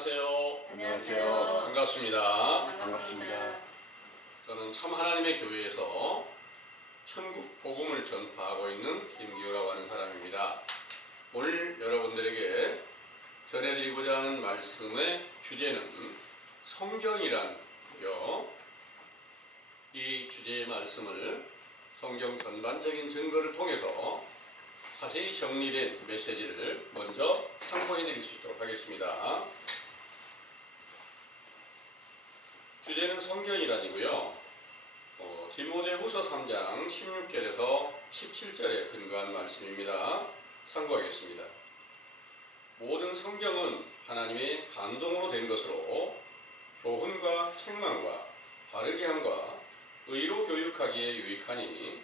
안녕하세요. 안녕하세요. 반갑습니다. 반갑습니다. 저는 참 하나님의 교회에서 천국 복음을 전파하고 있는 김기호라고 하는 사람입니다. 오늘 여러분들에게 전해드리고자 하는 말씀의 주제는 성경이란요. 이 주제의 말씀을 성경 전반적인 증거를 통해서 자세히 정리된 메시지를 먼저 참고해 드릴 수 있도록 하겠습니다. 주제는 성경이란이고요. 디모데후서 3장 16절에서 17절에 근거한 말씀입니다. 참고하겠습니다. 모든 성경은 하나님의 감동으로 된 것으로 교훈과 책망과 바르게 함과 의로 교육하기에 유익하니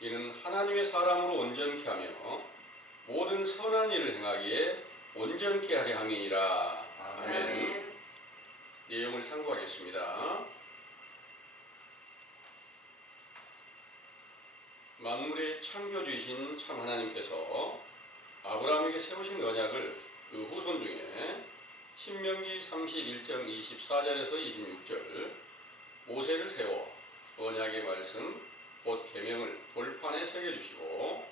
이는 하나님의 사람으로 온전케 하며 모든 선한 일을 행하기에 온전케 하려 함이니라. 아멘. 내용을 참고하겠습니다. 만물의 창조주이신 참 하나님께서 아브라함에게 세우신 언약을 그 후손 중에 신명기 31장 24절에서 26절 모세를 세워 언약의 말씀 곧 계명을 돌판에 새겨주시고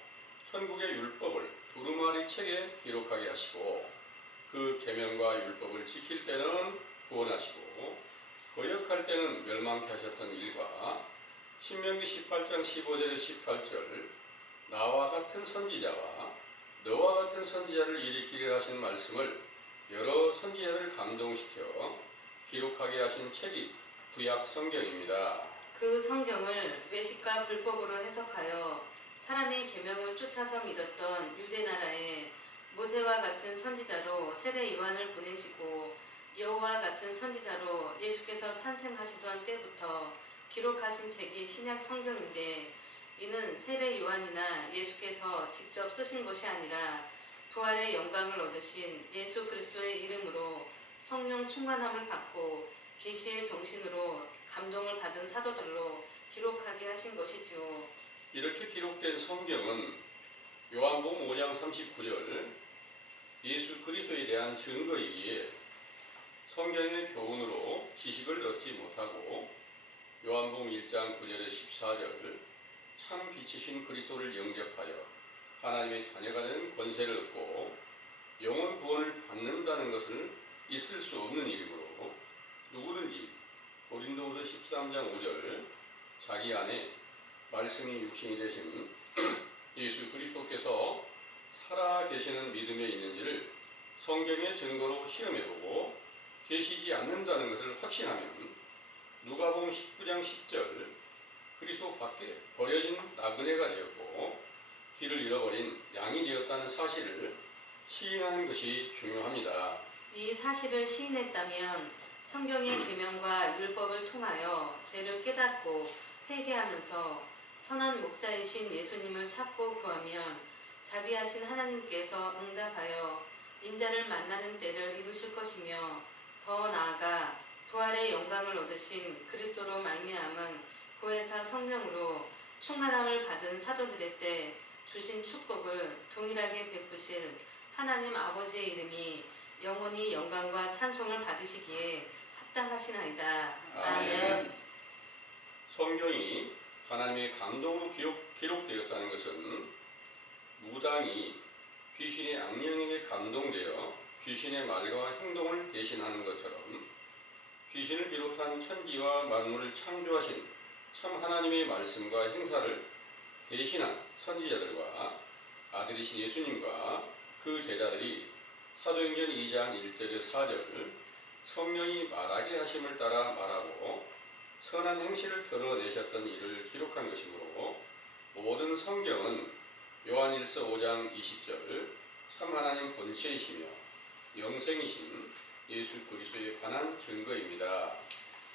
천국의 율법을 두루마리 책에 기록하게 하시고 그 계명과 율법을 지킬 때는 구원하시고 거역할 때는 멸망케 하셨던 일과 신명기 18장 15절에 18절 나와 같은 선지자와 너와 같은 선지자를 일으키려 하신 말씀을 여러 선지자들을 감동시켜 기록하게 하신 책이 구약 성경입니다. 그 성경을 외식과 불법으로 해석하여 사람의 계명을 쫓아서 믿었던 유대 나라에 모세와 같은 선지자로 세례 요한을 보내시고 여호와 같은 선지자로 예수께서 탄생하시던 때부터 기록하신 책이 신약 성경인데 이는 세례 요한이나 예수께서 직접 쓰신 것이 아니라 부활의 영광을 얻으신 예수 그리스도의 이름으로 성령 충만함을 받고 계시의 정신으로 감동을 받은 사도들로 기록하게 하신 것이지요. 이렇게 기록된 성경은 요한복음 5장 39절 예수 그리스도에 대한 증거이기에 성경의 교훈으로 지식을 얻지 못하고 요한복음 1장 9절에 14절 참 빛이신 그리스도를 영접하여 하나님의 자녀가 되는 권세를 얻고 영혼 구원을 받는다는 것을 있을 수 없는 일이므로 누구든지 고린도후서 13장 5절 자기 안에 말씀이 육신이 되신 예수 그리스도께서 살아 계시는 믿음에 있는지를 성경의 증거로 시험해보고 계시지 않는다는 것을 확신하면 누가복음 19장 10절 그리스도 밖에 버려진 나그네가 되었고 길을 잃어버린 양이 되었다는 사실을 시인하는 것이 중요합니다. 이 사실을 시인했다면 성경의 계명과 율법을 통하여 죄를 깨닫고 회개하면서 선한 목자이신 예수님을 찾고 구하면 자비하신 하나님께서 응답하여 인자를 만나는 때를 이루실 것이며 더 나아가 부활의 영광을 얻으신 그리스도로 말미암은 보혜사 성령으로 충만함을 받은 사도들의 때 주신 축복을 동일하게 베푸실 하나님 아버지의 이름이 영원히 영광과 찬송을 받으시기에 합당하시나이다. 아멘. 성경이 하나님의 감동으로 기록되었다는 것은 무당이 귀신의 악령에게 감동되어 귀신의 말과 행동을 대신하는 것처럼 귀신을 비롯한 천지와 만물을 창조하신 참 하나님의 말씀과 행사를 대신한 선지자들과 아들이신 예수님과 그 제자들이 사도행전 2장 1절에 4절 성령이 말하게 하심을 따라 말하고 선한 행실을 드러내셨던 일을 기록한 것이므로 모든 성경은 요한일서 5장 20절 참 하나님 본체이시며 영생이신 예수 그리스도에 관한 증거입니다.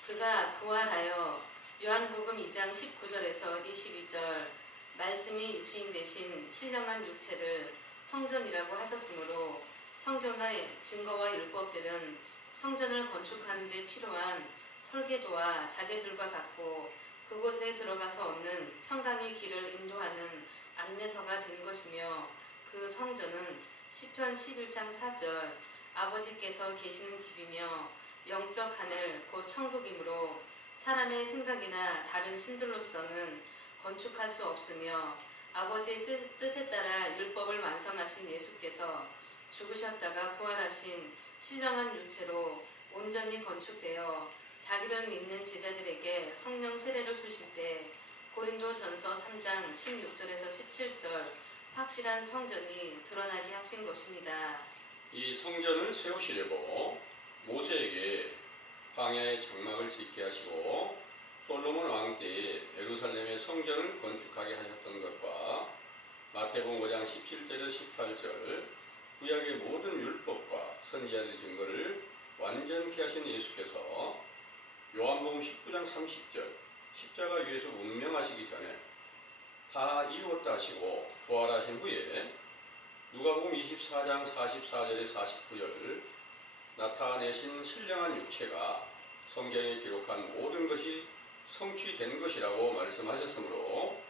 그가 부활하여 요한복음 2장 19절에서 22절 말씀이 육신이 되신 신령한 육체를 성전이라고 하셨으므로 성경의 증거와 율법들은 성전을 건축하는 데 필요한 설계도와 자재들과 같고 그곳에 들어가서 얻는 평강의 길을 인도하는 안내서가 된 것이며 그 성전은 시편 11장 4절 아버지께서 계시는 집이며 영적 하늘 곧 천국이므로 사람의 생각이나 다른 신들로서는 건축할 수 없으며 아버지의 뜻에 따라 율법을 완성하신 예수께서 죽으셨다가 부활하신 신령한 육체로 온전히 건축되어 자기를 믿는 제자들에게 성령 세례를 주실 때 고린도전서 3장 16절에서 17절 확실한 성전이 드러나게 하신 것입니다. 이 성전을 세우시려고 모세에게 광야에 장막을 짓게 하시고 솔로몬 왕 때에 예루살렘의 성전을 건축하게 하셨던 것과 마태복음 5장 17절에서 18절 구약의 모든 율법과 선지자의 증거를 완전케 하신 예수께서 요한복음 19장 30절 십자가 위에서 운명하시기 전에 다 이루었다 하시고 부활하신 후에 누가복음 24장 44절에 49절 나타내신 신령한 육체가 성경에 기록한 모든 것이 성취된 것이라고 말씀하셨으므로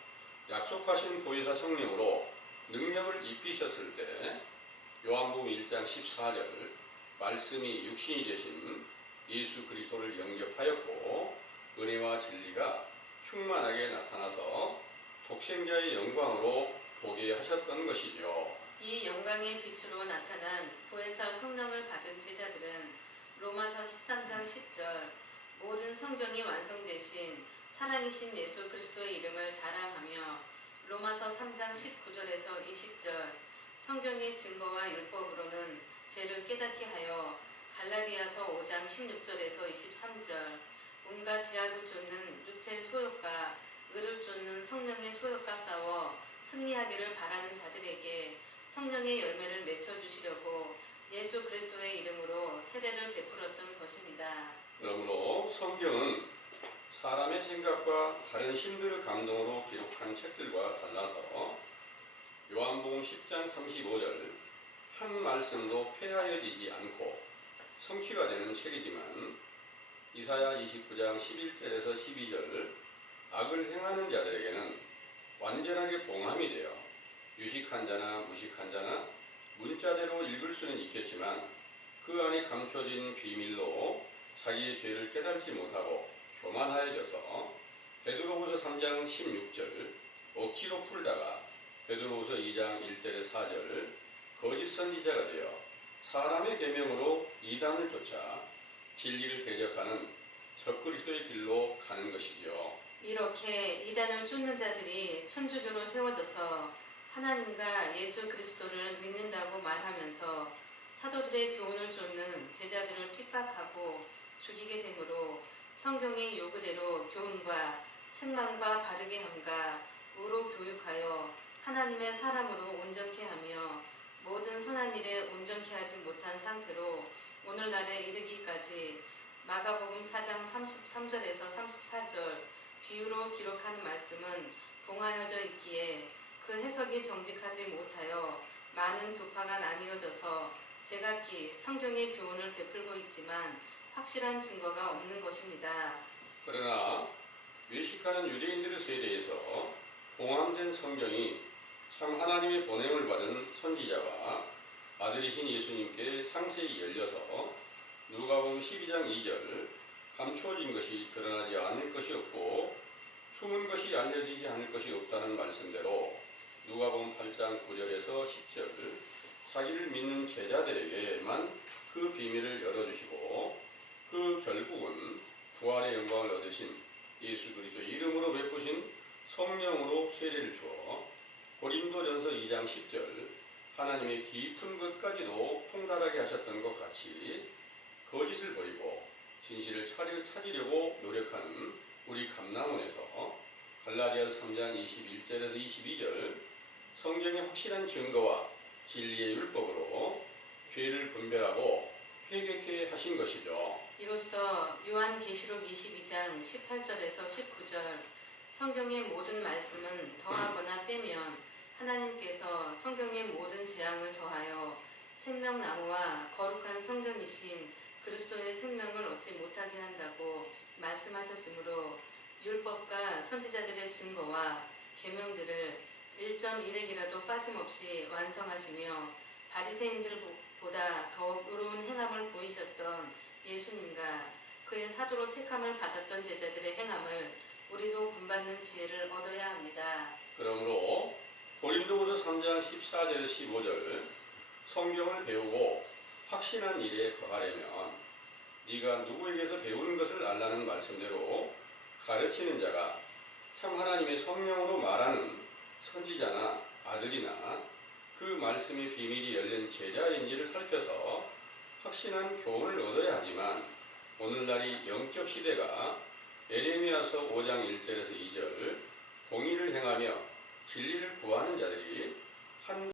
약속하신 보혜사 성령으로 능력을 입히셨을 때 요한복음 1장 14절 말씀이 육신이 되신 예수 그리스도를 영접하였고 은혜와 진리가 충만하게 나타나서 독생자의 영광으로 보게 하셨던 것이죠. 이 영광의 빛으로 나타난 보혜사 성령을 받은 제자들은 로마서 13장 10절 모든 성경이 완성되신 사랑이신 예수 그리스도의 이름을 자랑하며 로마서 3장 19절에서 20절 성경의 증거와 율법으로는 죄를 깨닫게 하여 갈라디아서 5장 16절에서 23절 온갖 죄악을 쫓는 육체의 소욕과 의를 쫓는 성령의 소욕과 싸워 승리하기를 바라는 자들에게 성령의 열매를 맺혀주시려고 예수 그리스도의 이름으로 세례를 베풀었던 것입니다. 그러므로 성경은 사람의 생각과 다른 신들의 감동으로 기록한 책들과 달라서 요한복음 10장 35절 한 말씀도 폐하여지지 않고 성취가 되는 책이지만 이사야 29장 11절에서 12절 악을 행하는 자들에게는 완전하게 봉함이 되어 유식한 자나 무식한 자나 문자대로 읽을 수는 있겠지만 그 안에 감춰진 비밀로 자기의 죄를 깨닫지 못하고 교만하여져서 베드로후서 3장 16절 억지로 풀다가 베드로후서 2장 1절에 4절 거짓 선지자가 되어 사람의 계명으로 이단을 쫓아 진리를 대적하는 적그리스도의 길로 가는 것이죠. 이렇게 이단을 쫓는 자들이 천주교로 세워져서 하나님과 예수 그리스도를 믿는다고 말하면서 사도들의 교훈을 쫓는 제자들을 핍박하고 죽이게 되므로 성경의 요구대로 교훈과 책망과 바르게 함과 의로 교육하여 하나님의 사람으로 온전케 하며 모든 선한 일에 온전케 하지 못한 상태로 오늘날에 이르기까지 마가복음 4장 33절에서 34절 비유로 기록한 말씀은 봉하여져 있기에 그 해석이 정직하지 못하여 많은 교파가 나뉘어져서 제각기 성경의 교훈을 베풀고 있지만 확실한 증거가 없는 것입니다. 그러나 외식하는 유대인들의 세대에서 봉함된 성경이 참 하나님의 보냄을 받은 선지자와 아들이신 예수님께 상세히 열려서 누가복음 12장 2절 감추어진 것이 드러나지 않을 것이 없고 숨은 것이 알려지지 않을 것이 없다는 말씀대로 누가복음 8장 9절에서 10절 자기를 믿는 제자들에게만 그 비밀을 열어주시고 그 결국은 부활의 영광을 얻으신 예수 그리스도의 이름으로 베푸신 성령으로 세례를 주어 고린도전서 2장 10절 하나님의 깊은 것까지도 통달하게 하셨던 것 같이 거짓을 버리고 진실을 찾으려고 노력하는 우리 감람원에서 갈라디아서 3장 21절에서 22절 성경의 확실한 증거와 진리의 율법으로 죄를 분별하고 회개케 하신 것이죠. 이로써 요한계시록 22장 18절에서 19절 성경의 모든 말씀은 더하거나 빼면 하나님께서 성경의 모든 재앙을 더하여 생명나무와 거룩한 성전이신 그리스도의 생명을 얻지 못하게 한다고 말씀하셨으므로 율법과 선지자들의 증거와 계명들을 1.1획이라도 빠짐없이 완성하시며 보다 더욱 의로운 행함을 보이셨던 예수님과 그의 사도로 택함을 받았던 제자들의 행함을 우리도 본받는 지혜를 얻어야 합니다. 그러므로 고린도후서 3장 14절 15절 성경을 배우고 확신한 일에 거하려면 네가 누구에게서 배우는 것을 알라는 말씀대로 가르치는 자가 참 하나님의 성령으로 말하는 선지자나 아들이나 그 말씀의 비밀이 열린 제자인지를 살펴서 확신한 교훈을 얻어야 하지만 오늘날이 영적 시대가 에레미야서 5장 1절에서 2절 공의를 행하며 진리를 구하는 자들이 한